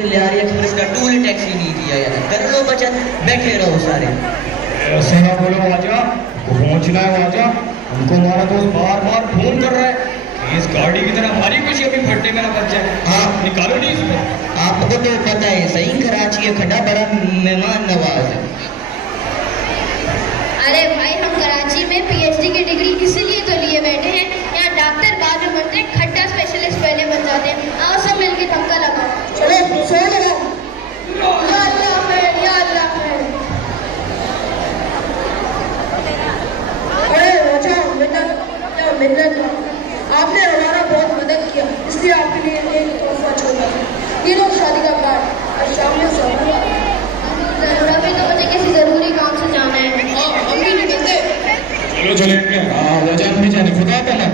Lyari express का tool taxi नहीं दिया यार, कर लो बचत, बैठे रहो सारे। ऐसे ना बोलो आजा, पहुंचना है आजा। हमको हमारा दोस्त बार बार फोन कर रहा है, इस गाड़ी की तरह हमारी कुछ अभी फटने में ना बच जाए। हाँ निकालो नहीं इसमें। आपको तो पता है सही, कराची का खड़ा बड़ा मेहमान नवाज है। अरे भाई, हम कराची में पीएचडी की डिग्री इसीलिए तो लिए बैठे हैं, यहाँ डॉक्टर बाद में बनते हैं, खड्डा स्पेशलिस्ट पहले बन जाते हैं। आओ सब मिलके धक्का लगाओ, चलो सो लगाओ। या अल्लाह खैर, या अल्लाह खैर। अरे बचाओ, मिन्नत आपने हमारा बहुत मदद किया, इसलिए आपके लिए एक तोहफा छोड़ा। ये लो शादी का कार्ड, और शाम में सोना। अभी तो मुझे किसी जरूरी काम से जाना है। हम भी निकलते। चलो चले, वजह भी जाने खुदा का नाम।